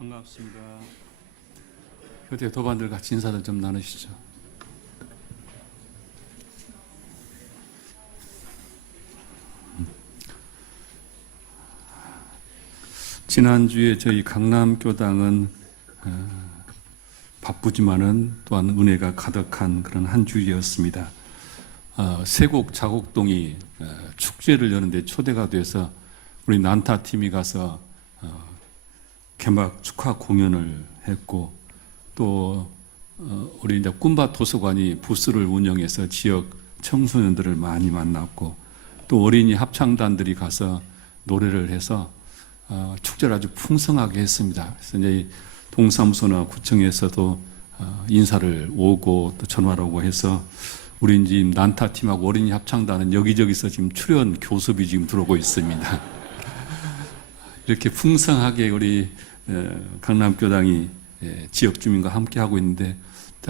반갑습니다. 교대 도반들 같이 인사를 좀 나누시죠. 지난주에 저희 강남교당은 바쁘지만은 또한 은혜가 가득한 그런 한 주였습니다. 세곡 자곡동이 축제를 여는데 초대가 돼서 우리 난타팀이 가서 개막 축하 공연을 했고, 또 우리 이제 꿈밭 도서관이 부스를 운영해서 지역 청소년들을 많이 만났고, 또 어린이 합창단들이 가서 노래를 해서 축제를 아주 풍성하게 했습니다. 그래서 이제 동사무소나 구청에서도 인사를 오고 또 전화를 오고 해서 우리 지금 난타팀하고 어린이 합창단은 여기저기서 지금 출연 교습이 지금 들어오고 있습니다. 이렇게 풍성하게 우리 강남교당이 지역 주민과 함께 하고 있는데,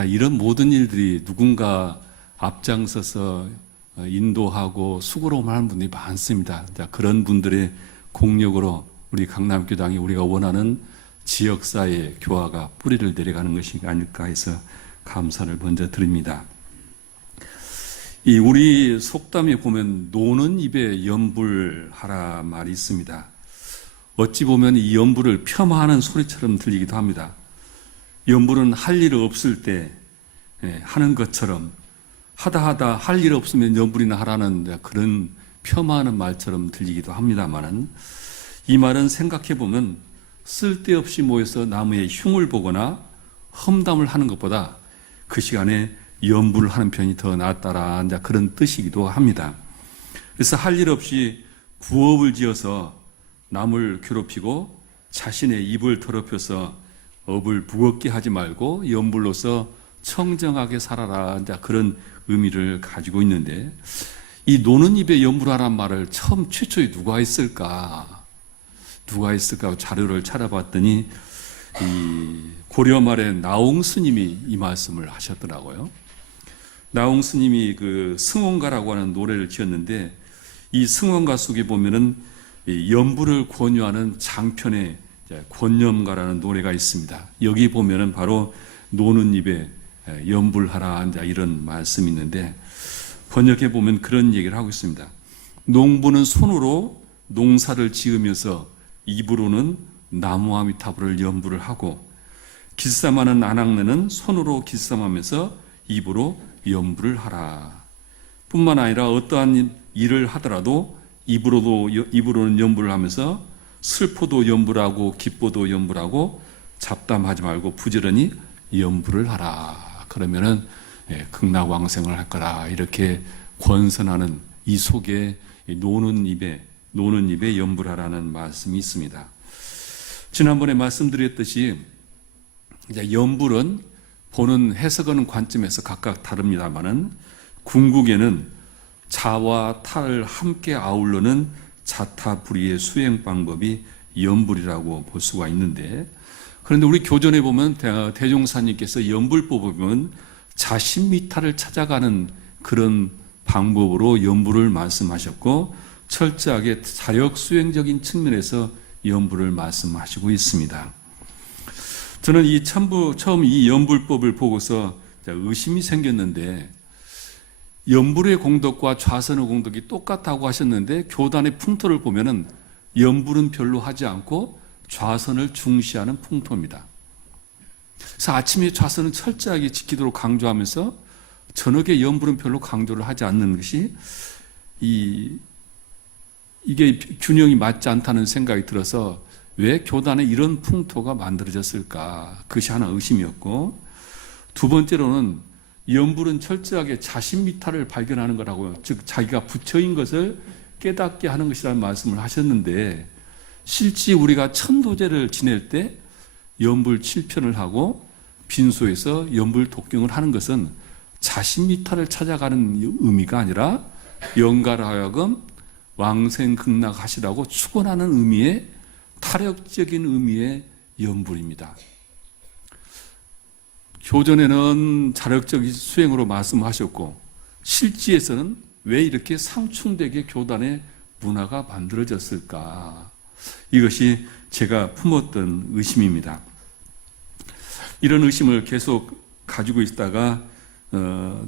이런 모든 일들이 누군가 앞장서서 인도하고 수고로움을 하는 분들이 많습니다. 그런 분들의 공력으로 우리 강남교당이 우리가 원하는 지역사회 교화가 뿌리를 내려가는 것이 아닐까 해서 감사를 먼저 드립니다. 이 우리 속담에 보면 노는 입에 연불하라 말이 있습니다. 어찌 보면 이 연불을 폄하하는 소리처럼 들리기도 합니다. 연불은 할 일 없을 때 하는 것처럼, 하다 할 일 없으면 연불이나 하라는 그런 폄하하는 말처럼 들리기도 합니다만은, 이 말은 생각해 보면 쓸데없이 모여서 남의 흉을 보거나 험담을 하는 것보다 그 시간에 연불을 하는 편이 더 낫다라 그런 뜻이기도 합니다. 그래서 할 일 없이 부업을 지어서 남을 괴롭히고 자신의 입을 더럽혀서 업을 무겁게 하지 말고 연불로서 청정하게 살아라, 그런 의미를 가지고 있는데, 이 노는 입에 연불하란 말을 처음 최초에 누가 했을까 자료를 찾아봤더니 이 고려 말에 나홍 스님이 이 말씀을 하셨더라고요. 나홍 스님이 그 승원가라고 하는 노래를 지었는데, 이 승원가 속에 보면은 이 연불을 권유하는 장편의 권념가라는 노래가 있습니다. 여기 보면은 바로 노는 입에 연불하라 이런 말씀이 있는데, 번역해 보면 그런 얘기를 하고 있습니다. 농부는 손으로 농사를 지으면서 입으로는 나무아미타불을 연불을 하고, 길쌈하는 아낙네는 손으로 길쌈하면서 입으로 연불을 하라. 뿐만 아니라 어떠한 일을 하더라도 입으로는 연불을 하면서 슬퍼도 연불하고 기뻐도 연불하고 잡담하지 말고 부지런히 연불을 하라. 그러면은 극락왕생을 할 거라. 이렇게 권선하는 이 속에 노는 입에 연불하라는 말씀이 있습니다. 지난번에 말씀드렸듯이 이제 연불은 보는 해석하는 관점에서 각각 다릅니다만은, 궁극에는 자와 타를 함께 아울러는 자타불이의 수행 방법이 연불이라고 볼 수가 있는데, 그런데 우리 교전에 보면 대종사님께서 연불법을 보면 자신미타를 찾아가는 그런 방법으로 연불을 말씀하셨고, 철저하게 자력 수행적인 측면에서 연불을 말씀하시고 있습니다. 저는 처음 이 연불법을 보고서 의심이 생겼는데, 연불의 공덕과 좌선의 공덕이 똑같다고 하셨는데, 교단의 풍토를 보면은 연불은 별로 하지 않고 좌선을 중시하는 풍토입니다. 그래서 아침에 좌선은 철저하게 지키도록 강조하면서 저녁에 연불은 별로 강조를 하지 않는 것이 이게 균형이 맞지 않다는 생각이 들어서 왜 교단에 이런 풍토가 만들어졌을까? 그것이 하나 의심이었고, 두 번째로는 연불은 철저하게 자신미타를 발견하는 거라고요. 즉 자기가 부처인 것을 깨닫게 하는 것이라는 말씀을 하셨는데, 실제 우리가 천도제를 지낼 때 연불 7편을 하고 빈소에서 연불 독경을 하는 것은 자신미타를 찾아가는 의미가 아니라 영가를 하여금 왕생극락하시라고 축원하는 의미의, 타력적인 의미의 연불입니다. 교전에는 자력적인 수행으로 말씀하셨고, 실지에서는 왜 이렇게 상충되게 교단의 문화가 만들어졌을까? 이것이 제가 품었던 의심입니다. 이런 의심을 계속 가지고 있다가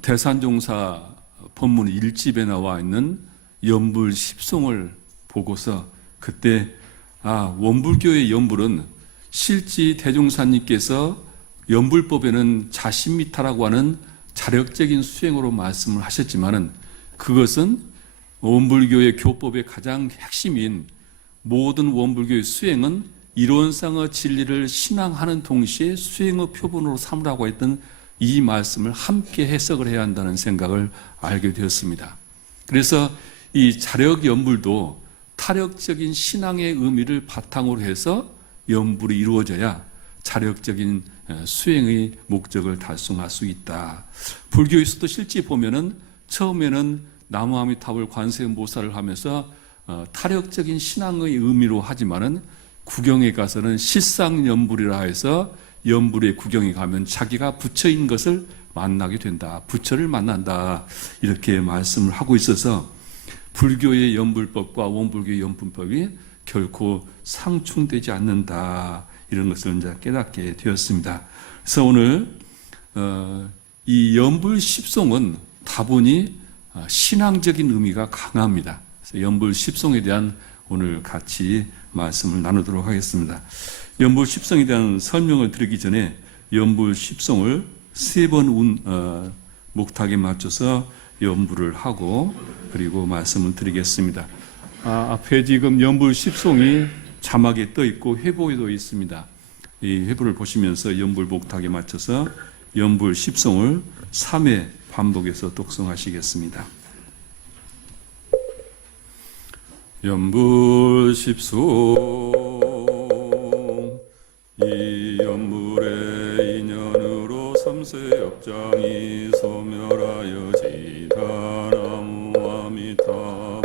대산종사 본문 1집에 나와 있는 연불 10송을 보고서 그때 원불교의 연불은 실지 대종사님께서 연불법에는 자신미타라고 하는 자력적인 수행으로 말씀을 하셨지만은 그것은 원불교의 교법의 가장 핵심인 모든 원불교의 수행은 이론상의 진리를 신앙하는 동시에 수행의 표본으로 삼으라고 했던 이 말씀을 함께 해석을 해야 한다는 생각을 알게 되었습니다. 그래서 이 자력 연불도 타력적인 신앙의 의미를 바탕으로 해서 연불이 이루어져야 자력적인 수행의 목적을 달성할 수 있다. 불교에서도 실제 보면은 처음에는 나무아미타불 관세음보살을 하면서 타력적인 신앙의 의미로 하지만은 구경에 가서는 실상연불이라 해서 연불의 구경에 가면 자기가 부처인 것을 만나게 된다. 부처를 만난다. 이렇게 말씀을 하고 있어서 불교의 연불법과 원불교의 연불법이 결코 상충되지 않는다. 이런 것을 이제 깨닫게 되었습니다. 그래서 오늘 이 연불 10송은 다분히 신앙적인 의미가 강합니다. 그래서 연불 10송에 대한 오늘 같이 말씀을 나누도록 하겠습니다. 연불 10송에 대한 설명을 드리기 전에 연불 10송을 3번 목탁에 맞춰서 연불을 하고 그리고 말씀을 드리겠습니다. 앞에 지금 연불 10송이 자막에 떠 있고 회보에도 있습니다. 이 회보를 보시면서 연불 목탁에 맞춰서 연불 10송을 3회 반복해서 독송하시겠습니다. 연불 10송 이 연불의 인연으로 삼세업장이 소멸하여 지다나무 아미타불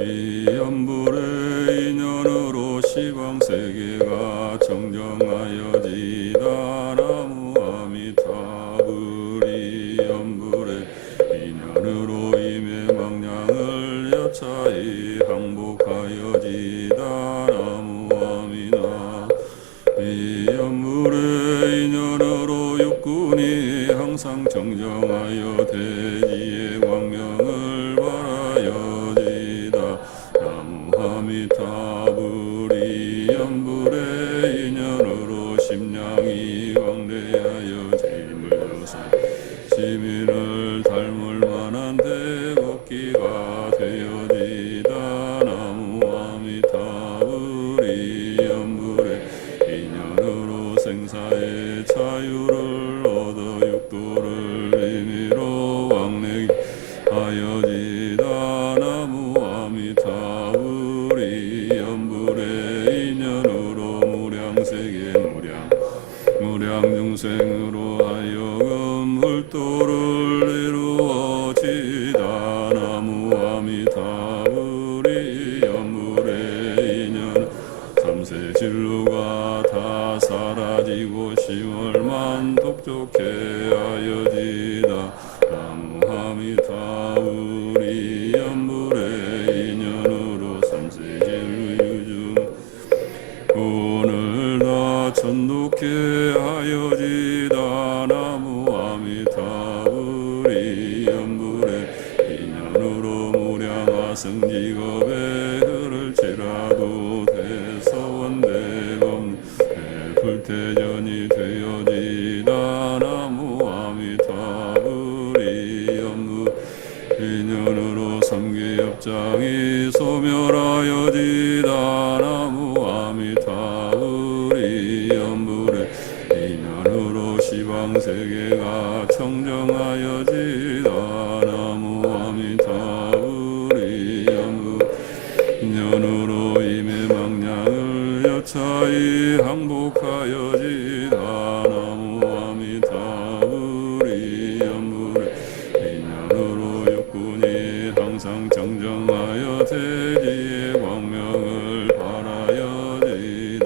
이 연불의 인연으로 시방세계가 정정하여 지다나무 아미타불 이 연불의 인연으로 임의망량을 여차히 항복하여 지다나무 아미나 이 연불의 인연으로 육군이 항상 정정하여 대지의 광명을 바라여 지다 나무 아미타불 이 연불의 인연으로 심량이 광대하여 제물조사 시민을 닮을 만한 대곡기가 되어지다 나무 아미타불 이 연불의 인연으로 생사의 자유를 얻어 육도를 임의로 왕래하여지다 나무 아미타불 이 연불의 인연으로 무량세계 무량중생으로 하여금 hul도를 이루어지다 나무 아미타불 이 연불의 인연 삼세진루가 다 사라지고 시월만 독촉해 하여지다 나무 아미타불 이 연불의 인연으로 삼세진루 유중 오늘 다 천독해 하여지다 나무 아미타불 이 연불의 인연으로 무량화성직업에 흐를지라도 대서원대검 대불대전이 되어지다 나무 아미타불 이 연불 인연으로 삼계업장이 소멸하여지다 나무 아미타불 이 연불의 인연으로 시방세계가 청정하여지다 나무 아미타불 이 연불 인연으로 임의망량을 여차히 항복하여지다 나무 아미타불 이 연불의 인연으로 육군이 항상 정정하여 대지의 광명을 바라여지다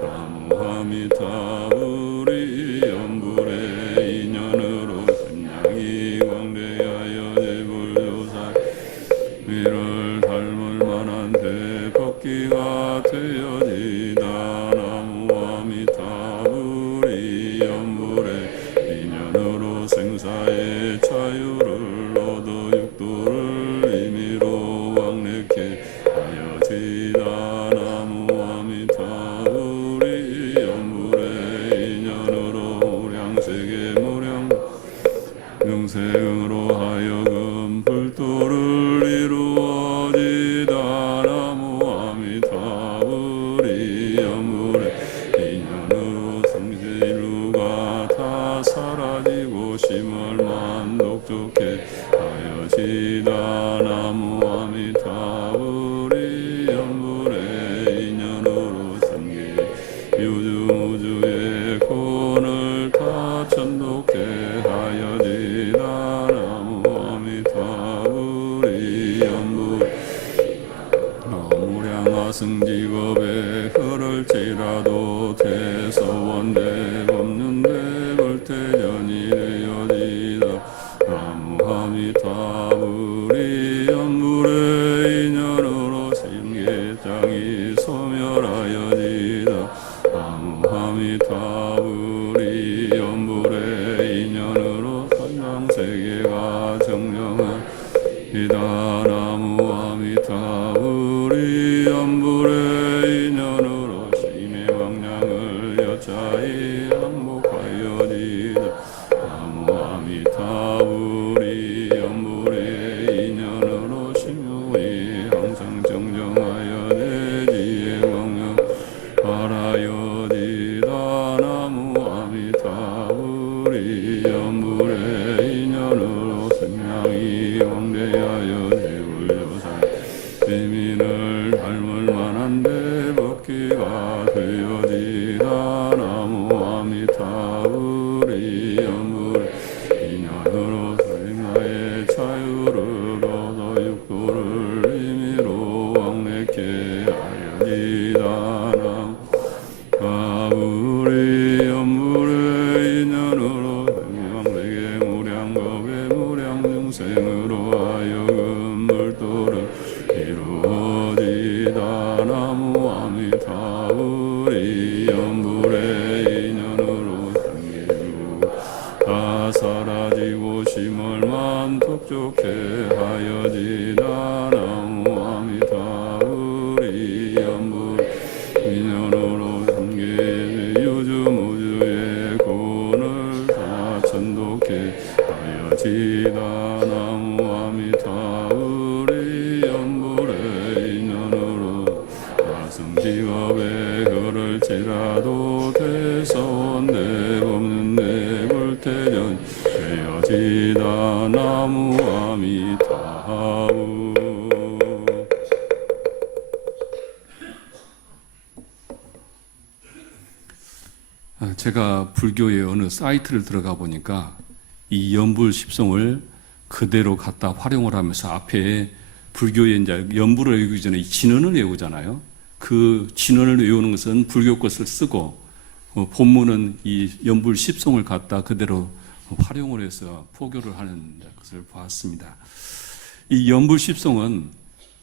나무 아미타불 이 연불의 인연으로 선량이 광대하여 제불조사 위를 닮을 만한 대법기가 되어지다 나무 아미타불이 연불의 인연으로 생사의 자유를 얻어 육도를 임의로 왕래케 하여지다 나무 아미타불이 연불의 인연으로 무량세계 무량 명세응으로 하여금 불도를 이루어지다 나무 아미타불이 연불의 인연으로 성실루가 다 사라지고 심얼만 독촉해 하여지다 나무 아미타불이 연불의 인연으로 생기 유주무주의 권을 다 천독해 하여지다 나무 아미타불이 연불 무량하승직업에 흐를지라도 대서원대 법륜대 불태전이 되어지다 나무 아미타불이 연불의 인연으로 생계장이 소멸하여지다 나무 아미타불이 연불의 인연으로 선장세계가 정령하이다 나무 아미타불이 연불의 인연으로 심의 왕량을 여차히 항복하여지다 나무 아미타불이 연불의 인연으로 심용이 항상 정정하여 내지의 왕령 하라여지다 나무 아미타불이 연불의 인연으로 생명이 왕대하여 대불여사 비민을 닮을 만한 대법기가 되어지다 나무 아미타불이 연불의 인연으로 생사의 자유를 얻어 육도를 임의로 왕래케 하여지다 나무 아불이 연불의 인연으로 생명세계 무량겁의 무량중생으로 하여금 물도를 이루어지다 나무 아미타불이 연불의 인연으로 생기루 다 사라지고 심얼만 독촉해 하여지다 나무 아미타불이 연불 인연으로 생기 유주무주의 권을 다 천독해 하여지다 나무 아미타불이 연불의 인연으로 다승직업에 흐를지라도 대서원대 법륜대 불태전 되어지다 나무 아미타불. 제가 불교의 어느 사이트를 들어가 보니까 이 연불 십성을 그대로 갖다 활용을 하면서 앞에 불교의 이제 연불을 외우기 전에 진언을 외우잖아요. 그 진언을 외우는 것은 불교 것을 쓰고 본문은 이 연불 십성을 갖다 그대로 활용을 해서 포교를 하는 것을 보았습니다. 이 연불 십성은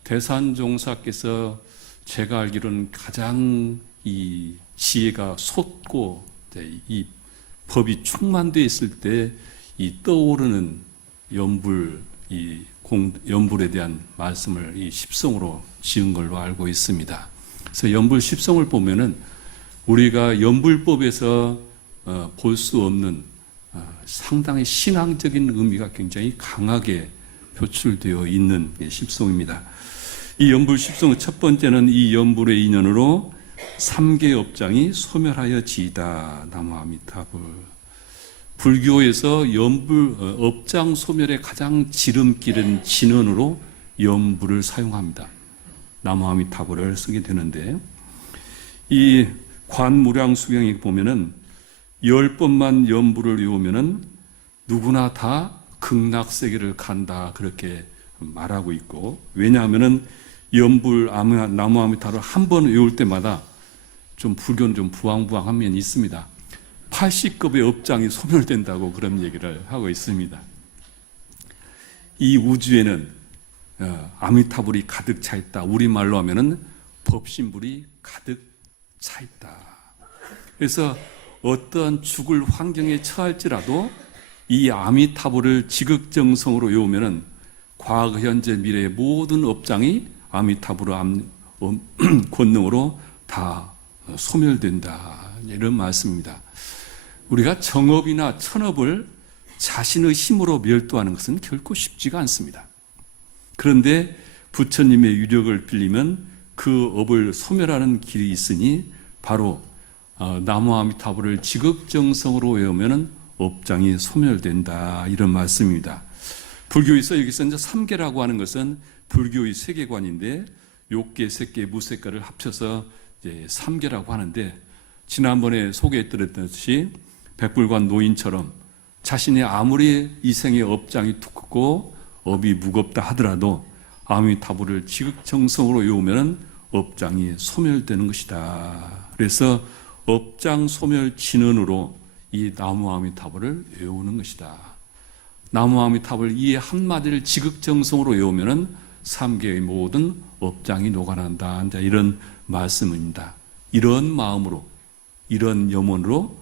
대산종사께서 제가 알기로는 가장 이 지혜가 솟고 이 법이 충만되어 있을 때 이 떠오르는 연불, 연불에 대한 말씀을 이 십성으로 지은 걸로 알고 있습니다. 그래서 연불 십성을 보면은 우리가 연불법에서 볼 수 없는 상당히 신앙적인 의미가 굉장히 강하게 표출되어 있는 십성입니다. 이 연불 십성의 첫 번째는 이 연불의 인연으로 삼계 업장이 소멸하여지이다. 나무 아미타불. 불교에서 연불 업장 소멸의 가장 지름길은 진언으로 연불을 사용합니다. 나무 아미타불을 쓰게 되는데 이 관무량수경에 보면은 10번만 연불을 외우면은 누구나 다 극락세계를 간다 그렇게 말하고 있고, 왜냐하면은 연불 나무 아미타를 한 번 외울 때마다 좀 불교는 좀 부황부황한 면이 있습니다. 80급의 업장이 소멸된다고 그런 얘기를 하고 있습니다. 이 우주에는 아미타불이 가득 차 있다. 우리말로 하면은 법신불이 가득 차 있다. 그래서 어떤 죽을 환경에 처할지라도 이 아미타불을 지극정성으로 외우면은 과거, 현재, 미래의 모든 업장이 아미타불의 권능으로 다 소멸된다. 이런 말씀입니다. 우리가 정업이나 천업을 자신의 힘으로 멸도하는 것은 결코 쉽지가 않습니다. 그런데 부처님의 유력을 빌리면 그 업을 소멸하는 길이 있으니 바로 나무 아미타불을 지극정성으로 외우면 업장이 소멸된다. 이런 말씀입니다. 불교에서 여기서 이제 3계라고 하는 것은 불교의 세계관인데 욕계, 색계, 무색계를 합쳐서 이제 3계라고 하는데 지난번에 소개해드렸듯이 백불관 노인처럼 자신이 아무리 이 생의 업장이 두껍고 업이 무겁다 하더라도 아미타불을 지극정성으로 외우면 업장이 소멸되는 것이다. 그래서 업장 소멸 진언으로 이 나무 아미타불을 외우는 것이다. 나무 아미타불 이 한마디를 지극정성으로 외우면 3계의 모든 업장이 녹아난다. 이런 말씀입니다. 이런 마음으로, 이런 염원으로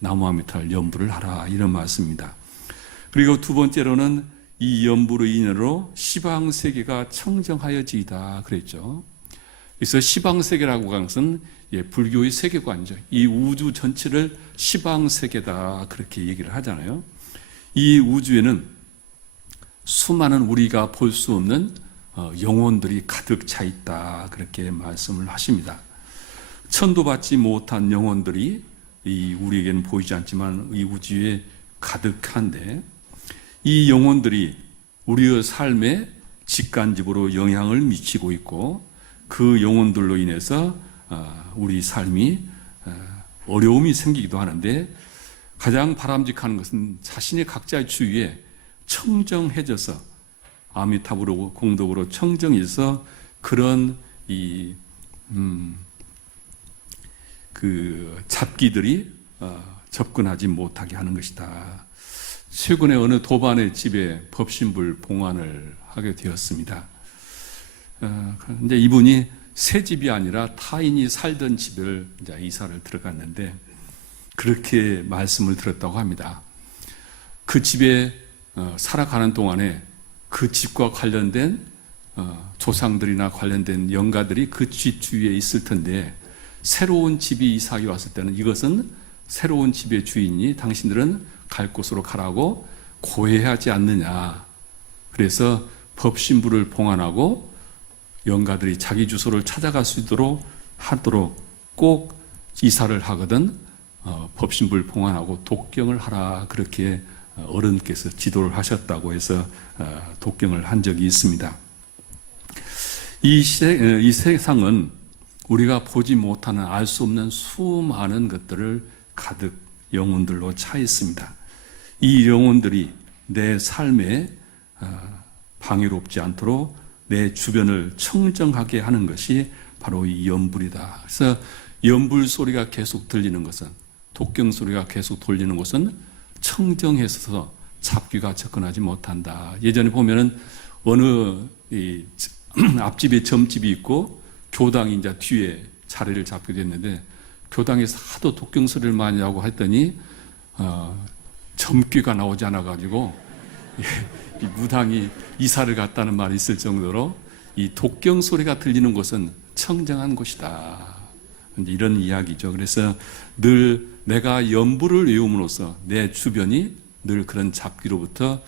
나무 아미타불 연부를 하라. 이런 말씀입니다. 그리고 두 번째로는 이 연부로 인연으로 시방세계가 청정하여지이다. 그랬죠. 그래서 시방세계라고 하는 것은 불교의 세계관이죠. 이 우주 전체를 시방세계다. 그렇게 얘기를 하잖아요. 이 우주에는 수많은 우리가 볼 수 없는 영혼들이 가득 차 있다. 그렇게 말씀을 하십니다. 천도받지 못한 영혼들이 우리에게는 보이지 않지만 이 우주에 가득한데 이 영혼들이 우리의 삶에 직간접으로 영향을 미치고 있고 그 영혼들로 인해서 우리 삶이 어려움이 생기기도 하는데 가장 바람직한 것은 자신의 각자의 주위에 청정해져서 아미타불로 공덕으로 청정해서 그런 그 잡기들이 접근하지 못하게 하는 것이다. 최근에 어느 도반의 집에 법신불 봉안을 하게 되었습니다. 근데 이분이 새 집이 아니라 타인이 살던 집을 이제 이사를 들어갔는데 그렇게 말씀을 들었다고 합니다. 그 집에 살아가는 동안에 그 집과 관련된 조상들이나 관련된 영가들이 그 집 주위에 있을 텐데 새로운 집이 이사하게 왔을 때는 이것은 새로운 집의 주인이 당신들은 갈 곳으로 가라고 고해하지 않느냐. 그래서 법신부를 봉안하고 영가들이 자기 주소를 찾아갈 수 있도록 하도록 꼭 이사를 하거든 법신부를 봉안하고 독경을 하라. 그렇게 어른께서 지도를 하셨다고 해서 독경을 한 적이 있습니다. 이 세상은 우리가 보지 못하는 알 수 없는 수많은 것들을 가득 영혼들로 차 있습니다. 이 영혼들이 내 삶에 방해롭지 않도록 내 주변을 청정하게 하는 것이 바로 이 연불이다. 그래서 연불 소리가 계속 들리는 것은, 독경 소리가 계속 돌리는 것은 청정해서 잡귀가 접근하지 못한다. 예전에 보면은 어느 앞집에 점집이 있고 교당이 이제 뒤에 자리를 잡게 됐는데 교당에서 하도 독경 소리를 많이 하고 했더니 점귀가 나오지 않아 가지고 이 무당이 이사를 갔다는 말이 있을 정도로 이 독경 소리가 들리는 곳은 청정한 곳이다. 이런 이야기죠. 그래서 늘 내가 연부를 외움으로써 내 주변이 늘 그런 잡귀로부터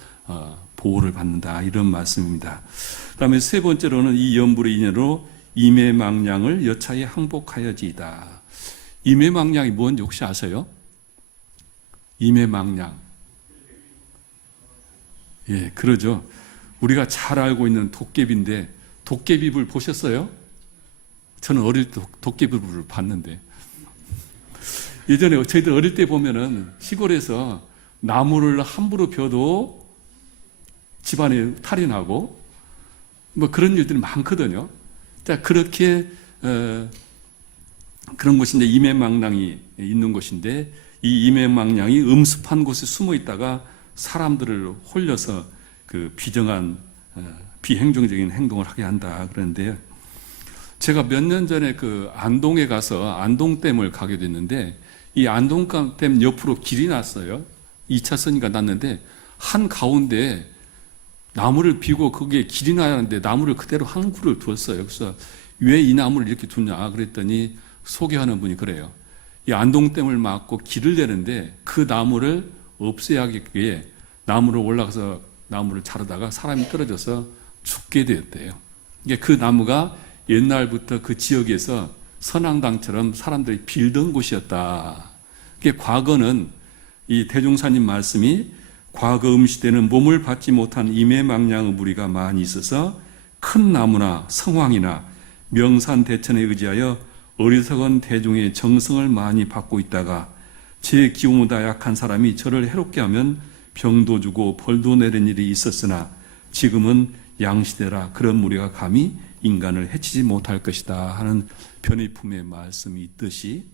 보호를 받는다. 이런 말씀입니다. 그 다음에 세 번째로는 이 연불의 인연으로 임해망량을 여차히 항복하여지이다. 임해망량이 뭔지 혹시 아세요? 임해망량. 예, 그러죠. 우리가 잘 알고 있는 도깨비인데 도깨비불 보셨어요? 저는 어릴 때 도깨비불을 봤는데 예전에 저희들 어릴 때 보면은 시골에서 나무를 함부로 벼도 집안에 탈이 나고 뭐 그런 일들이 많거든요. 자, 그렇게 그런 곳인데 임해망량이 있는 곳인데 이 임해망량이 음습한 곳에 숨어 있다가 사람들을 홀려서 그 비정한 비행정적인 행동을 하게 한다. 그런데 제가 몇 년 전에 그 안동에 가서 안동댐을 가게 됐는데, 이 안동댐 옆으로 길이 났어요. 2차선이가 났는데 한 가운데 나무를 비고 거기에 길이 나야 하는데 나무를 그대로 한 그루를 두었어요. 그래서 왜 이 나무를 이렇게 두냐 그랬더니 소개하는 분이 그래요. 이 안동댐을 막고 길을 내는데 그 나무를 없애야 하기 위해 나무를 올라가서 나무를 자르다가 사람이 떨어져서 죽게 되었대요. 이게 그 나무가 옛날부터 그 지역에서 선앙당처럼 사람들이 빌던 곳이었다. 이게 과거는 이 대종사님 말씀이 과거 음시대는 몸을 받지 못한 임해망량의 무리가 많이 있어서 큰 나무나 성황이나 명산 대천에 의지하여 어리석은 대중의 정성을 많이 받고 있다가 제 기운보다 약한 사람이 저를 해롭게 하면 병도 주고 벌도 내린 일이 있었으나 지금은 양시대라 그런 무리가 감히 인간을 해치지 못할 것이다 하는 변희품의 말씀이 있듯이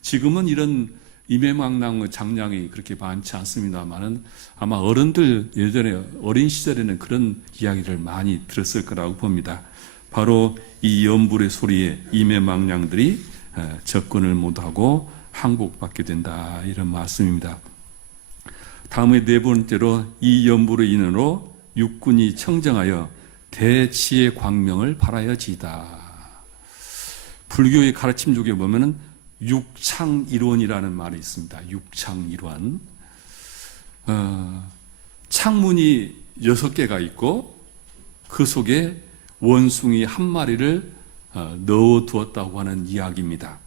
지금은 이런 임해망랑의 장량이 그렇게 많지 않습니다만은 아마 어른들 예전에 어린 시절에는 그런 이야기를 많이 들었을 거라고 봅니다. 바로 이 연불의 소리에 임해망량들이 접근을 못하고 항복받게 된다 이런 말씀입니다. 다음에 네 번째로 이 연불의 인으로 육군이 청정하여 대치의 광명을 발하여지이다. 불교의 가르침 중에 보면은 육창일원이라는 말이 있습니다. 육창일원. 창문이 6개가 있고 그 속에 원숭이 한 마리를 넣어두었다고 하는 이야기입니다.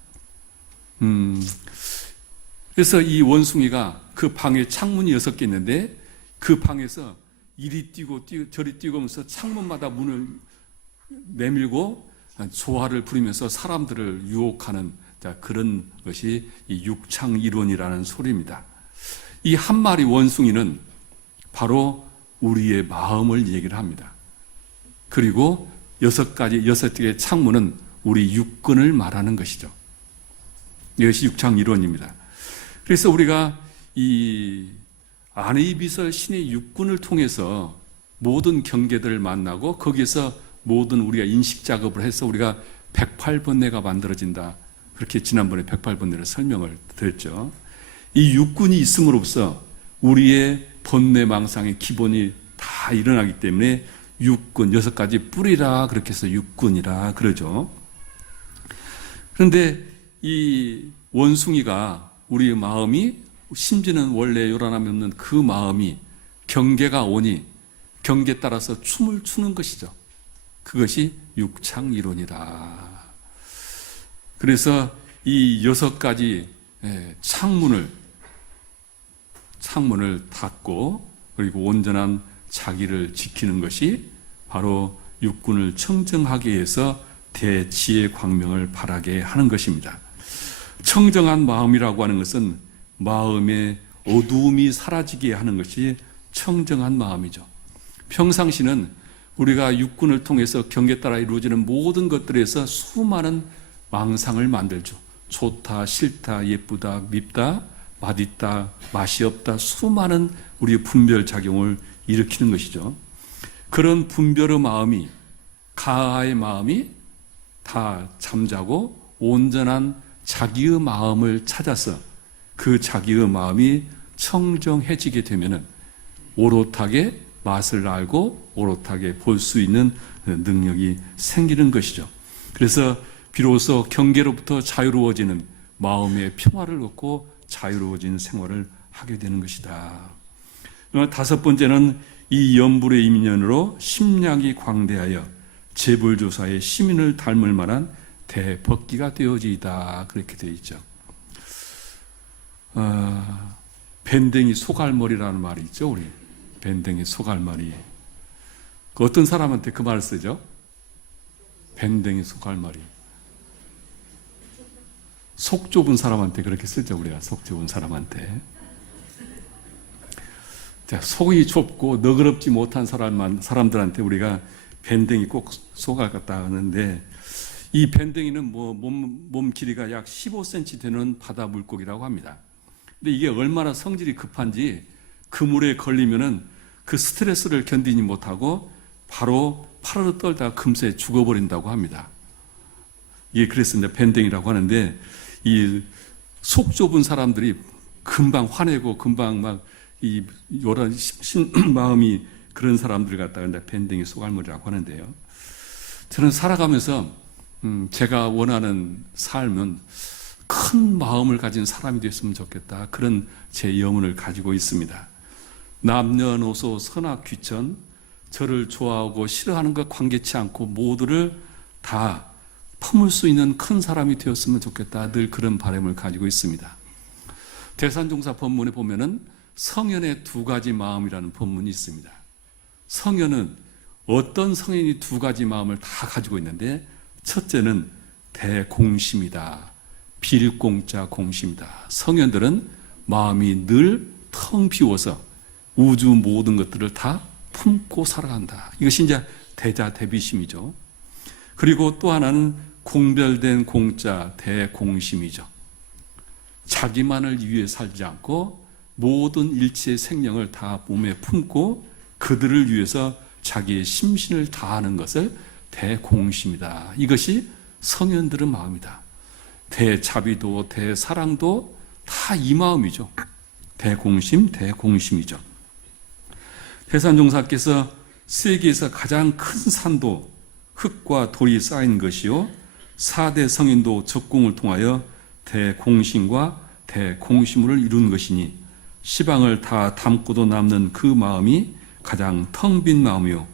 그래서 이 원숭이가 그 방에 창문이 6개 있는데 그 방에서 이리 뛰고 저리 뛰고 하면서 창문마다 문을 내밀고 조화를 부리면서 사람들을 유혹하는 그런 것이 이 육창일원이라는 소리입니다. 이 한 마리 원숭이는 바로 우리의 마음을 얘기를 합니다. 그리고 6개의 창문은 우리 육근을 말하는 것이죠. 이것이 육창일원입니다. 그래서 우리가 이 안의비설 신의 육군을 통해서 모든 경계들을 만나고 거기에서 모든 우리가 인식 작업을 해서 우리가 108번뇌가 만들어진다. 그렇게 지난번에 108번뇌를 설명을 드렸죠. 이 육군이 있음으로써 우리의 번뇌망상의 기본이 다 일어나기 때문에 육군, 6가지 뿌리라 그렇게 해서 육군이라 그러죠. 그런데 이 원숭이가 우리의 마음이 심지는 원래 요란함이 없는 그 마음이 경계가 오니 경계에 따라서 춤을 추는 것이죠. 그것이 육창일원이다. 그래서 이 6가지 창문을 닫고 그리고 온전한 자기를 지키는 것이 바로 육군을 청정하게 해서 대지의 광명을 발하게 하는 것입니다. 청정한 마음이라고 하는 것은 마음의 어두움이 사라지게 하는 것이 청정한 마음이죠. 평상시는 우리가 육군을 통해서 경계에 따라 이루어지는 모든 것들에서 수많은 망상을 만들죠. 좋다, 싫다, 예쁘다, 밉다, 맛있다, 맛이 없다, 수많은 우리의 분별작용을 일으키는 것이죠. 그런 분별의 마음이, 가하의 마음이 다 잠자고 온전한 자기의 마음을 찾아서 그 자기의 마음이 청정해지게 되면은 오롯하게 맛을 알고 오롯하게 볼 수 있는 능력이 생기는 것이죠. 그래서 비로소 경계로부터 자유로워지는 마음의 평화를 얻고 자유로워진 생활을 하게 되는 것이다. 5번째는 이 연불의 인연으로 심량이 광대하여 재불조사의 시민을 닮을 만한 대법기가 되어지이다. 그렇게 되어 있죠. 밴댕이 소갈머리라는 말이 있죠. 우리 밴댕이 소갈머리. 어떤 사람한테 그 말을 쓰죠? 밴댕이 소갈머리. 속 좁은 사람한테 그렇게 쓰죠. 우리가 속 좁은 사람한테. 속이 좁고 너그럽지 못한 사람들한테 우리가 밴댕이 꼭 쏘아갔다 하는데 이 밴댕이는 몸 길이가 약 15cm 되는 바다 물고기라고 합니다. 근데 이게 얼마나 성질이 급한지 그 물에 걸리면은 그 스트레스를 견디지 못하고 바로 파르르 떨다가 금세 죽어버린다고 합니다. 이게 그래서 이제 밴댕이라고 하는데, 이 속 좁은 사람들이 금방 화내고 금방 막 이 여러 마음이 그런 사람들 갖다가 이제 밴댕이 속알물이라고 하는데요. 저는 살아가면서 제가 원하는 삶은 큰 마음을 가진 사람이 됐으면 좋겠다. 그런 제 염원을 가지고 있습니다. 남녀노소 선악귀천, 저를 좋아하고 싫어하는 것 관계치 않고 모두를 다 품을 수 있는 큰 사람이 되었으면 좋겠다. 늘 그런 바람을 가지고 있습니다. 대산종사 법문에 보면은 성현의 두 가지 마음이라는 법문이 있습니다. 성현은 어떤 성인이 두 가지 마음을 다 가지고 있는데, 첫째는 대공심이다. 빌공자 공심이다. 성현들은 마음이 늘 텅 비워서 우주 모든 것들을 다 품고 살아간다. 이것이 이제 대자대비심이죠. 그리고 또 하나는 공별된 공자 대공심이죠. 자기만을 위해 살지 않고 모든 일체의 생명을 다 몸에 품고 그들을 위해서 자기의 심신을 다하는 것을 대공심이다. 이것이 성현들의 마음이다. 대자비도 대사랑도 다 이 마음이죠. 대공심, 대공심이죠. 대산종사께서 세계에서 가장 큰 산도 흙과 돌이 쌓인 것이요 4대 성인도 적공을 통하여 대공심과 대공심을 이룬 것이니 시방을 다 담고도 남는 그 마음이 가장 텅 빈 마음이요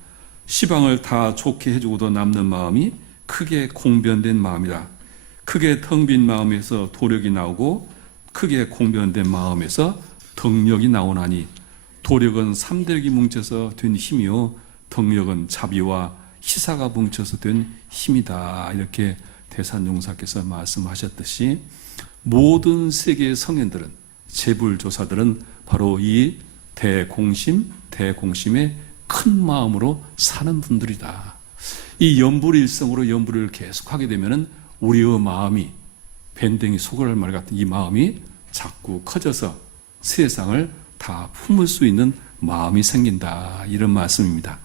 시방을 다 좋게 해주고도 남는 마음이 크게 공변된 마음이다. 크게 텅 빈 마음에서 도력이 나오고 크게 공변된 마음에서 덕력이 나오나니 도력은 3대력이 뭉쳐서 된 힘이요 덕력은 자비와 희사가 뭉쳐서 된 힘이다. 이렇게 대산종사께서 말씀하셨듯이 모든 세계의 성현들은 재불조사들은 바로 이 대공심, 대공심의 큰 마음으로 사는 분들이다. 이 연불일성으로 연불을 계속하게 되면은 우리의 마음이 밴댕이 소굴할 말 같은 이 마음이 자꾸 커져서 세상을 다 품을 수 있는 마음이 생긴다. 이런 말씀입니다.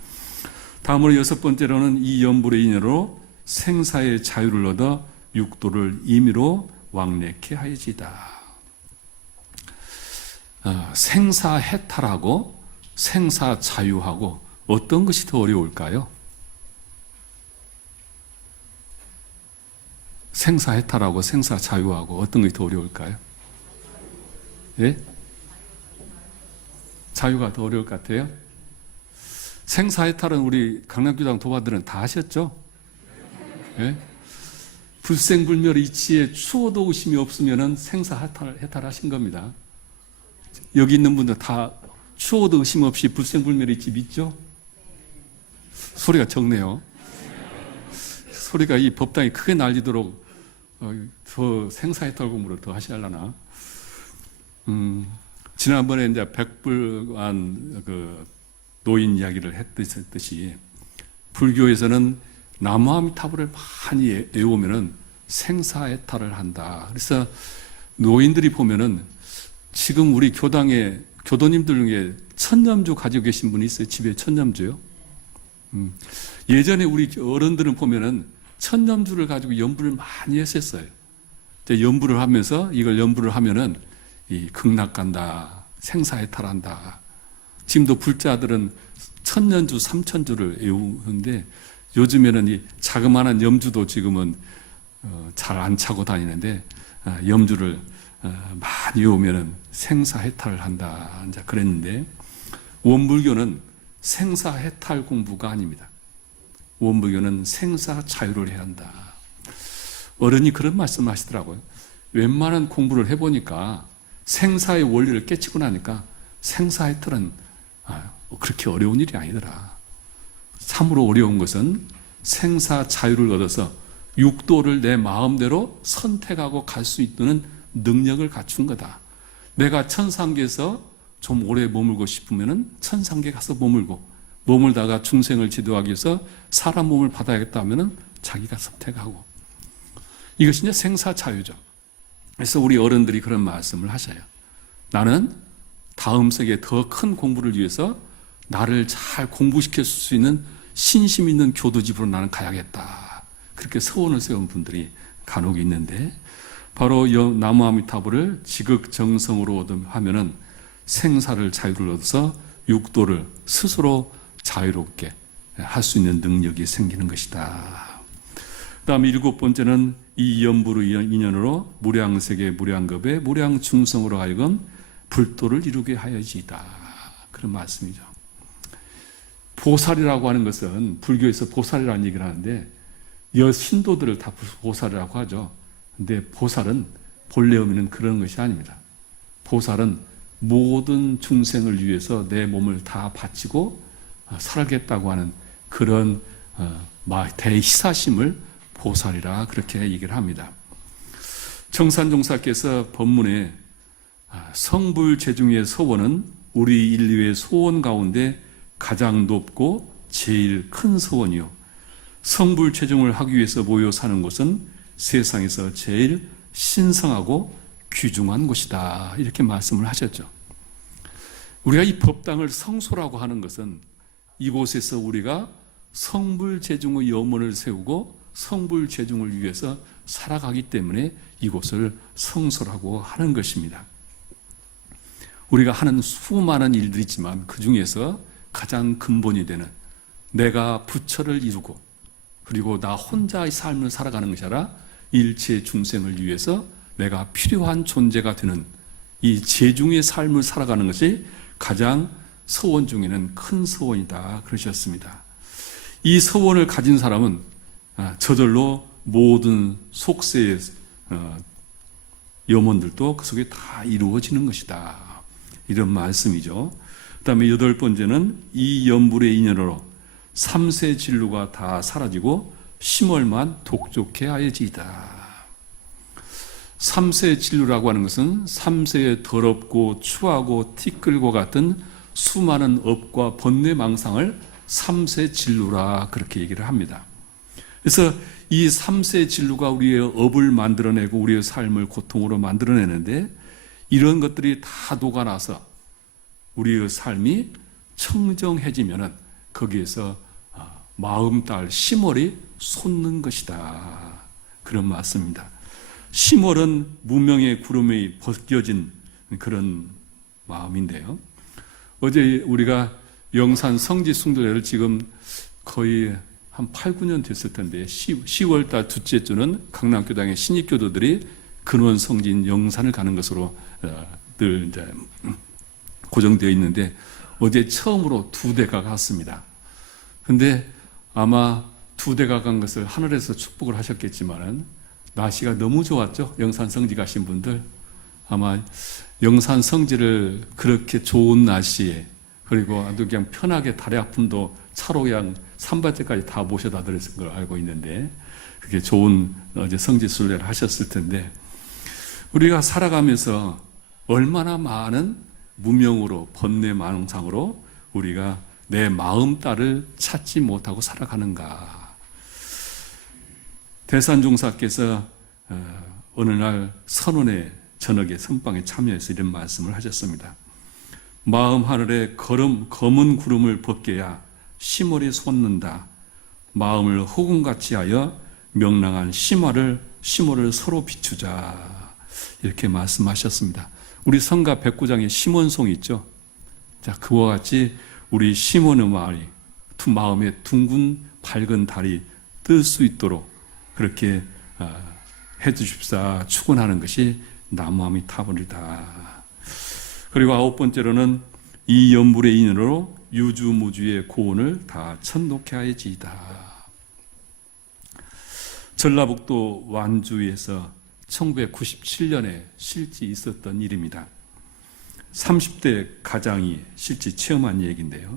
다음으로 6번째로는 이 연불의 인연으로 생사의 자유를 얻어 육도를 임의로 왕래케 하여지다. 생사해탈하고 생사자유하고 어떤 것이 더 어려울까요? 생사해탈하고 생사자유하고 어떤 것이 더 어려울까요? 예? 자유가 더 어려울 것 같아요? 생사해탈은 우리 강남교장 도바들은 다 하셨죠? 예? 불생불멸 이치에 추호도 의심이 없으면 생사해탈하신 겁니다. 여기 있는 분들 다 추호도 의심 없이 불생불멸 이치 믿죠? 소리가 적네요. 소리가 이 법당이 크게 날리도록 더 생사해탈 공부를 더 하시려나? 지난번에 이제 백불안 그 노인 이야기를 했듯이 불교에서는 나무아미타불을 많이 외우면은 생사해탈을 한다. 그래서 노인들이 보면은 지금 우리 교당에 교도님들 중에 천념주 가지고 계신 분이 있어요. 집에 천념주요. 예전에 우리 어른들은 보면은 천념주를 가지고 연불을 많이 했었어요. 연불을 하면서 이걸 연불을 하면은 이 극락간다, 생사해탈한다. 지금도 불자들은 천년주, 삼천주를 외우는데 요즘에는 이 자그마한 염주도 지금은 잘 안 차고 다니는데 염주를 많이 외우면은 생사해탈을 한다. 이제 그랬는데 원불교는 생사해탈 공부가 아닙니다. 원불교는 생사자유를 해야 한다. 어른이 그런 말씀을 하시더라고요. 웬만한 공부를 해보니까 생사의 원리를 깨치고 나니까 생사해탈은 그렇게 어려운 일이 아니더라. 참으로 어려운 것은 생사자유를 얻어서 육도를 내 마음대로 선택하고 갈 수 있는 능력을 갖춘 거다. 내가 천상계에서 좀 오래 머물고 싶으면 천상계 가서 머물다가 중생을 지도하기 위해서 사람 몸을 받아야겠다 하면 자기가 선택하고, 이것이 이제 생사자유죠. 그래서 우리 어른들이 그런 말씀을 하셔요. 나는 다음 세계에 더 큰 공부를 위해서 나를 잘 공부시킬 수 있는 신심 있는 교도집으로 나는 가야겠다. 그렇게 서원을 세운 분들이 간혹 있는데, 바로 나무 아미타불을 지극정성으로 하면은 생사를 자유를 얻어서 육도를 스스로 자유롭게 할 수 있는 능력이 생기는 것이다. 그 다음에 7번째는 이 연부로 인연으로 무량세계 무량겁의 무량중성으로 하여금 불도를 이루게 하여지이다. 그런 말씀이죠. 보살이라고 하는 것은, 불교에서 보살이라는 얘기를 하는데 신도들을 다 보살이라고 하죠. 근데 보살은 본래 의미는 그런 것이 아닙니다. 보살은 모든 중생을 위해서 내 몸을 다 바치고 살아겠다고 하는 그런 대희사심을 보살이라 그렇게 얘기를 합니다. 청산종사께서 법문에 성불재중의 서원은 우리 인류의 소원 가운데 가장 높고 제일 큰 서원이요, 성불재중을 하기 위해서 모여 사는 곳은 세상에서 제일 신성하고 귀중한 곳이다. 이렇게 말씀을 하셨죠. 우리가 이 법당을 성소라고 하는 것은 이곳에서 우리가 성불재중의 염원을 세우고 성불재중을 위해서 살아가기 때문에 이곳을 성소라고 하는 것입니다. 우리가 하는 수많은 일들이 있지만 그 중에서 가장 근본이 되는, 내가 부처를 이루고 그리고 나 혼자의 삶을 살아가는 것이 아니라 일체 중생을 위해서 내가 필요한 존재가 되는 이 재중의 삶을 살아가는 것이 가장 서원 중에는 큰 서원이다 그러셨습니다. 이 서원을 가진 사람은 저절로 모든 속세의 염원들도 그 속에 다 이루어지는 것이다, 이런 말씀이죠. 그 다음에 8번째는 이 연불의 인연으로 삼세 진루가 다 사라지고 심월만 독촉해 하여지이다. 삼세 진루라고 하는 것은 삼세의 더럽고 추하고 티끌과 같은 수많은 업과 번뇌망상을 삼세 진루라 그렇게 얘기를 합니다. 그래서 이 삼세 진루가 우리의 업을 만들어내고 우리의 삶을 고통으로 만들어내는데, 이런 것들이 다 녹아나서 우리의 삶이 청정해지면은 거기에서 마음딸 심월이 솟는 것이다, 그런 말씀입니다. 심월은 무명의 구름이 벗겨진 그런 마음인데요. 어제 우리가 영산 성지순례를 지금 거의 한 8, 9년 됐을 텐데 10월달 둘째 주는 강남교당의 신입교도들이 근원 성지인 영산을 가는 것으로 늘 이제 고정되어 있는데, 어제 처음으로 2대가 갔습니다. 근데 아마 2대가 간 것을 하늘에서 축복을 하셨겠지만은 날씨가 너무 좋았죠. 영산 성지 가신 분들 아마 영산 성지를 그렇게 좋은 날씨에, 그리고 아주 그냥 편하게 다리 아픔도 차로 그냥 산발제까지 다 모셔다 드렸을 걸 알고 있는데, 그게 좋은 어제 성지 순례를 하셨을 텐데, 우리가 살아가면서 얼마나 많은 무명으로 번뇌망상으로 우리가 내 마음딸을 찾지 못하고 살아가는가. 대산종사께서 어느 날 선원의 저녁에 선방에 참여해서 이런 말씀을 하셨습니다. 마음 하늘에 검은 구름을 벗겨야 심월이 솟는다. 마음을 허공같이 하여 명랑한 심월을 서로 비추자. 이렇게 말씀하셨습니다. 우리 성가 백구장에 심원송이 있죠. 자, 그와 같이 우리 심원의 마음에 둥근 밝은 달이 뜰 수 있도록 그렇게 해주십사 축원하는 것이 나무아미타불이다. 그리고 9번째로는 이 연불의 인연으로 유주무주의 고원을 다 천독해 하여지이다. 전라북도 완주에서 1997년에 실제 있었던 일입니다. 30대 가장이 실제 체험한 얘기인데요.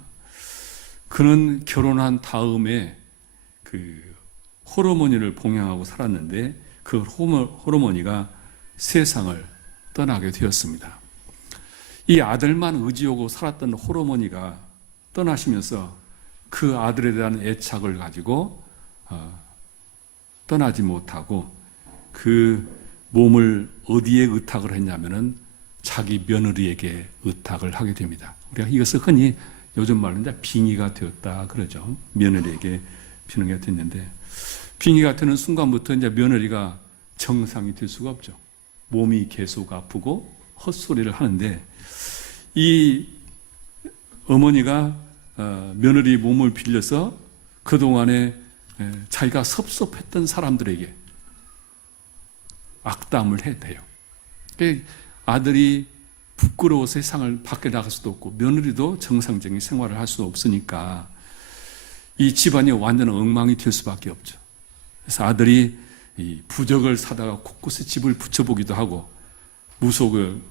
그는 결혼한 다음에 그 호르몬이를 봉양하고 살았는데, 그 호르몬이가 세상을 떠나게 되었습니다. 이 아들만 의지하고 살았던 호르몬이가 떠나시면서 그 아들에 대한 애착을 가지고 떠나지 못하고 그 몸을 어디에 의탁을 했냐면은 자기 며느리에게 의탁을 하게 됩니다. 우리가 이것을 흔히 요즘 말로 이제 빙의가 되었다 그러죠. 며느리에게 비능이 됐는데, 빙의가 되는 순간부터 이제 며느리가 정상이 될 수가 없죠. 몸이 계속 아프고 헛소리를 하는데 이 어머니가 며느리 몸을 빌려서 그동안에 자기가 섭섭했던 사람들에게 악담을 해대요. 아들이 부끄러워서 세상을 밖에 나갈 수도 없고 며느리도 정상적인 생활을 할 수 없으니까 이 집안이 완전 엉망이 될 수밖에 없죠. 그래서 아들이 이 부적을 사다가 곳곳에 집을 붙여보기도 하고 무속을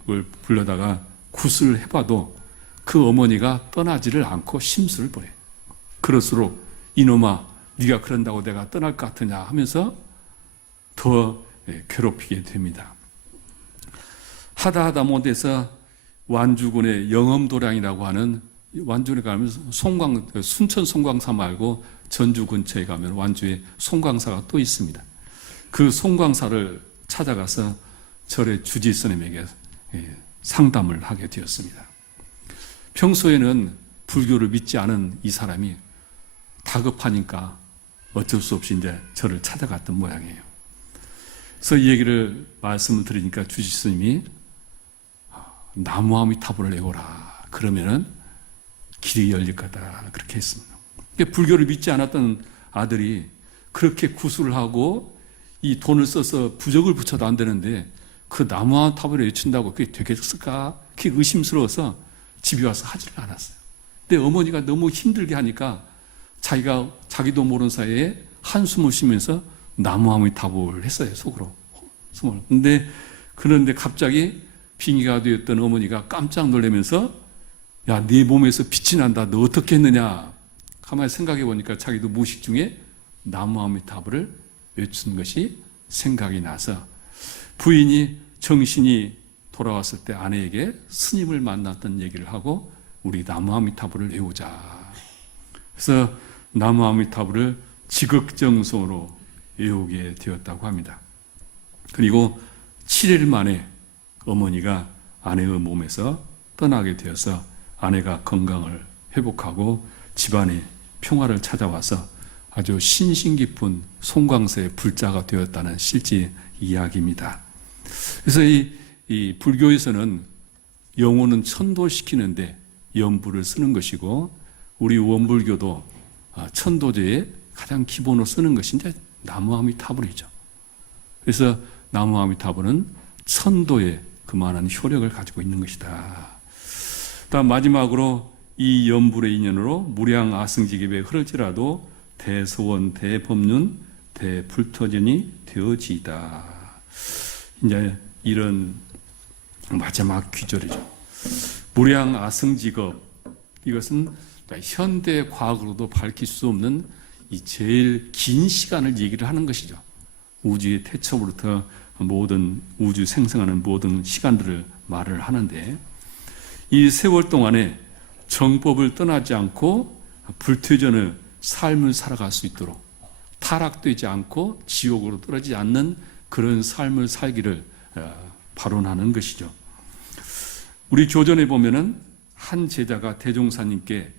불러다가 굿을 해봐도 그 어머니가 떠나지를 않고 심술을 보내. 그럴수록 이놈아 네가 그런다고 내가 떠날 것 같으냐 하면서 더 괴롭히게 됩니다. 하다 못해서 완주군의 영엄도량이라고 하는 완주에 가면 순천 송광사 말고 전주 근처에 가면 완주에 송광사가 또 있습니다. 그 송광사를 찾아가서 절의 주지 스님에게 상담을 하게 되었습니다. 평소에는 불교를 믿지 않은 이 사람이 다급하니까 어쩔 수 없이 이제 저를 찾아갔던 모양이에요. 그래서 이 얘기를 말씀을 드리니까 주지 스님이 나무아미타불을 내거라. 그러면은 길이 열릴 거다. 그렇게 했습니다. 불교를 믿지 않았던 아들이 그렇게 구술을 하고 이 돈을 써서 부적을 붙여도 안 되는데 그 나무아미타불을 외친다고 그게 되겠을까? 그게 의심스러워서 집에 와서 하지를 않았어요. 근데 어머니가 너무 힘들게 하니까 자기도 모르는 사이에 한숨을 쉬면서 나무아미타불을 했어요. 속으로. 그런데 갑자기 빙의가 되었던 어머니가 깜짝 놀라면서 야, 네 몸에서 빛이 난다. 너 어떻게 했느냐? 가만히 생각해 보니까 자기도 무의식 중에 나무아미타불을 외친 것이 생각이 나서 부인이 정신이 돌아왔을 때 아내에게 스님을 만났던 얘기를 하고 우리 나무아미타불을 외우자. 그래서 나무아미타불을 지극정성으로 외우게 되었다고 합니다. 그리고 7일 만에 어머니가 아내의 몸에서 떠나게 되어서 아내가 건강을 회복하고 집안에 평화를 찾아와서 아주 신신 깊은 송광사의 불자가 되었다는 실제 이야기입니다. 그래서 이 불교에서는 영혼은 천도시키는데 연불을 쓰는 것이고 우리 원불교도 천도제의 가장 기본으로 쓰는 것이 이제 나무아미타불이죠. 그래서 나무아미타불은 천도에 그만한 효력을 가지고 있는 것이다. 다음 마지막으로 이 연불의 인연으로 무량아승지급에 흐를지라도 대소원, 대법륜, 대불터전이 되어지이다. 이제 이런 마지막 귀절이죠. 무량아승지급, 이것은 현대 과학으로도 밝힐 수 없는 이 제일 긴 시간을 얘기를 하는 것이죠. 우주의 태초부터 모든 우주 생성하는 모든 시간들을 말을 하는데 이 세월 동안에 정법을 떠나지 않고 불퇴전의 삶을 살아갈 수 있도록 타락되지 않고 지옥으로 떨어지지 않는 그런 삶을 살기를 발언하는 것이죠. 우리 교전에 보면은 한 제자가 대종사님께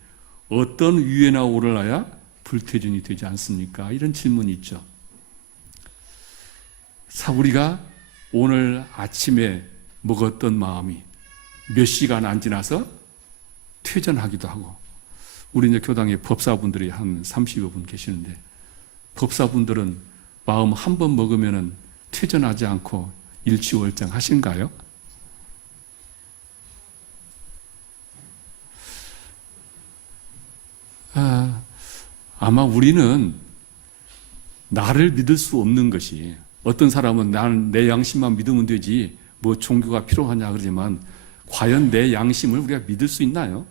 어떤 위에나 오르라야 불퇴전이 되지 않습니까? 이런 질문이 있죠. 우리가 오늘 아침에 먹었던 마음이 몇 시간 안 지나서 퇴전하기도 하고, 우리 이제 교당에 법사분들이 한 30여 분 계시는데, 법사분들은 마음 한 번 먹으면은 퇴전하지 않고 일취월장 하신가요? 아마 우리는 나를 믿을 수 없는 것이, 어떤 사람은 나는 내 양심만 믿으면 되지 뭐 종교가 필요하냐 그러지만 과연 내 양심을 우리가 믿을 수 있나요?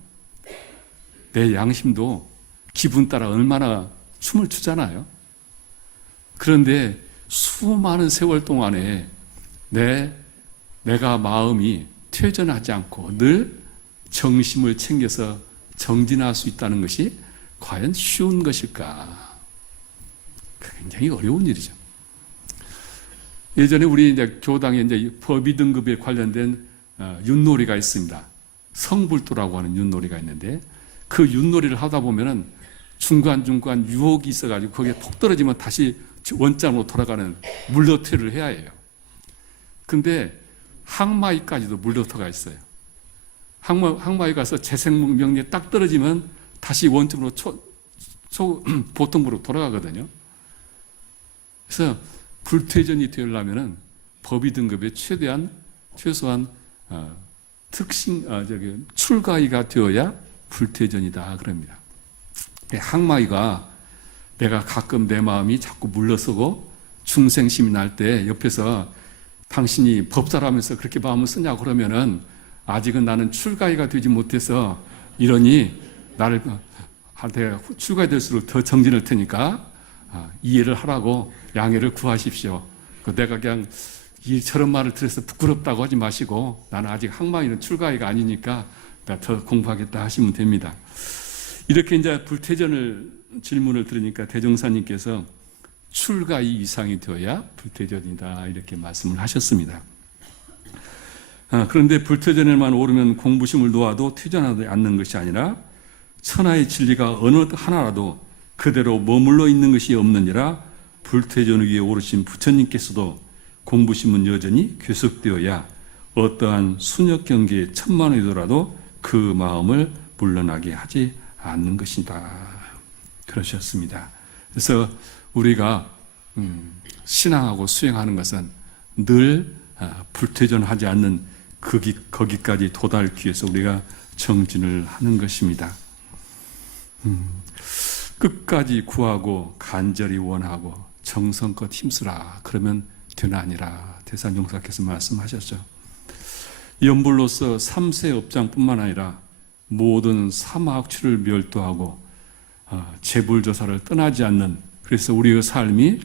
내 양심도 기분 따라 얼마나 춤을 추잖아요. 그런데 수많은 세월 동안에 내가 마음이 퇴전하지 않고 늘 정심을 챙겨서 정진할 수 있다는 것이 과연 쉬운 것일까? 굉장히 어려운 일이죠. 예전에 우리 이제 교당에 이제 법의 등급에 관련된 윷놀이가 있습니다. 성불도라고 하는 윷놀이가 있는데 그 윷놀이를 하다 보면은 중간중간 유혹이 있어가지고 거기에 톡 떨어지면 다시 원점으로 돌아가는 물러트를 해야 해요. 근데 항마이까지도 물러터가 있어요. 항마이 가서 재생명리에 딱 떨어지면 다시 원점으로 보통으로 돌아가거든요. 그래서 불퇴전이 되려면은 법의 등급에 최소한 출가이가 되어야 불퇴전이다 그럽니다. 항마이가 내가 가끔 내 마음이 자꾸 물러서고 중생심이 날 때 옆에서 당신이 법사라면서 그렇게 마음을 쓰냐고 그러면은 아직은 나는 출가이가 되지 못해서 이러니 나를 한테 출가이 될수록 더 정진할 테니까 이해를 하라고 양해를 구하십시오. 내가 그냥 저런 말을 들어서 부끄럽다고 하지 마시고 나는 아직 항마이는 출가이가 아니니까 더 공부하겠다 하시면 됩니다. 이렇게 이제 불퇴전을 질문을 들으니까 대종사님께서 출가이 이상이 되어야 불퇴전이다 이렇게 말씀을 하셨습니다. 그런데 불퇴전에만 오르면 공부심을 놓아도 퇴전하지 않는 것이 아니라 천하의 진리가 어느 하나라도 그대로 머물러 있는 것이 없느니라 불퇴전 위에 오르신 부처님께서도 공부심은 여전히 계속되어야 어떠한 순역 경계에 천만이더라도 그 마음을 물러나게 하지 않는 것이다. 그러셨습니다. 그래서 우리가 신앙하고 수행하는 것은 늘 불퇴전하지 않는 거기까지 도달하기 위해서 우리가 정진을 하는 것입니다. 끝까지 구하고 간절히 원하고 정성껏 힘쓰라 그러면 되나니라 대산용사께서 말씀하셨죠. 연불로서 3세 업장뿐만 아니라 모든 사마학추를 멸도하고 재불조사를 떠나지 않는, 그래서 우리의 삶이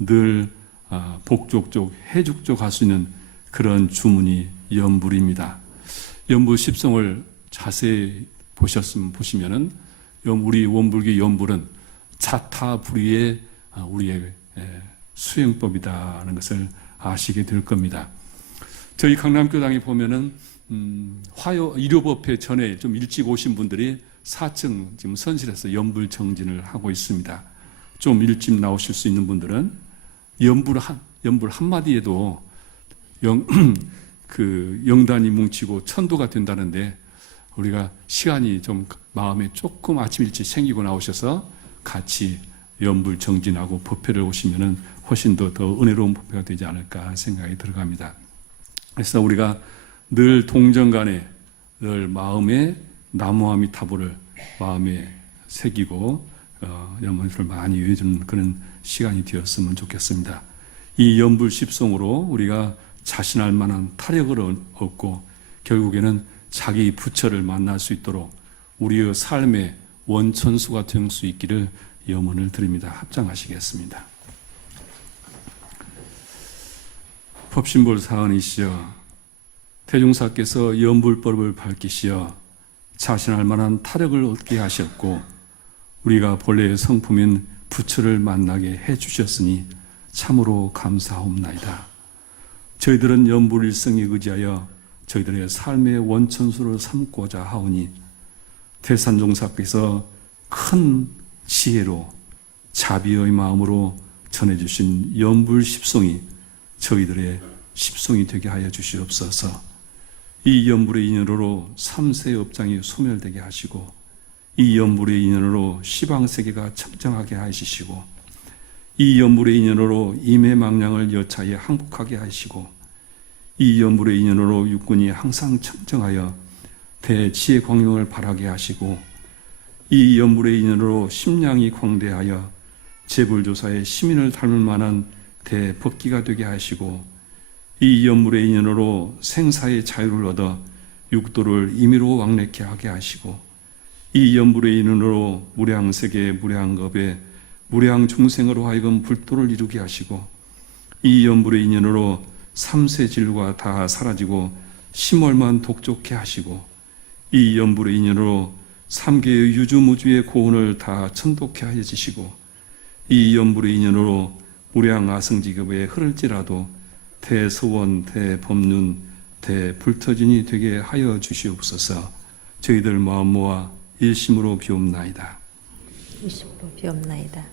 늘 복족족 해죽족 할 수 있는 그런 주문이 연불입니다. 연불 10성을 자세히 보시면은 우리 원불기 연불은 자타불의의 우리의 수행법이다는 것을 아시게 될 겁니다. 저희 강남교당에 보면은 일요법회 전에 좀 일찍 오신 분들이 4층 지금 선실에서 연불 정진을 하고 있습니다. 좀 일찍 나오실 수 있는 분들은 연불 한마디에도 영단이 뭉치고 천도가 된다는데 우리가 시간이 좀 마음에 조금 아침 일찍 생기고 나오셔서 같이 연불 정진하고 법회를 오시면은 훨씬 더 은혜로운 법회가 되지 않을까 생각이 들어갑니다. 그래서 우리가 늘 동정간에 늘 마음에 나무아미타불을 마음에 새기고 연문을 많이 외워주는 그런 시간이 되었으면 좋겠습니다. 이 연불 십송으로 우리가 자신할 만한 타력을 얻고 결국에는 자기 부처를 만날 수 있도록 우리의 삶의 원천수가 될 수 있기를 염원을 드립니다. 합장하시겠습니다. 법신볼 사언이시여 태중사께서 연불법을 밝히시어 자신할 만한 타력을 얻게 하셨고 우리가 본래의 성품인 부처를 만나게 해주셨으니 참으로 감사하옵나이다. 저희들은 연불일성에 의지하여 저희들의 삶의 원천수를 삼고자 하오니 태산종사께서 큰 지혜로 자비의 마음으로 전해주신 연불 십송이 저희들의 십송이 되게 하여 주시옵소서. 이 연불의 인연으로 3세 업장이 소멸되게 하시고 이 연불의 인연으로 시방세계가 청정하게 하시고 이 연불의 인연으로 임해망량을 여차에 항복하게 하시고 이 연불의 인연으로 육군이 항상 청정하여 대지혜 광명을 발하게 하시고 이 연불의 인연으로 심량이 광대하여 재불조사의 시민을 닮을 만한 대법기가 되게 하시고 이 연불의 인연으로 생사의 자유를 얻어 육도를 임의로 왕래케 하게 하시고 이 연불의 인연으로 무량세계 무량겁에 무량중생으로 하여금 불도를 이루게 하시고 이 연불의 인연으로 삼세질과 다 사라지고 심월만 독촉해 하시고 이 연불의 인연으로 삼계의 유주무주의 고운을 다 천독해 하여 주시고 이 연불의 인연으로 무량아승지급에 흐를지라도 대서원, 대법륜, 대불터진이 되게 하여 주시옵소서. 저희들 마음 모아 일심으로 비옵나이다. 일심으로 비옵나이다.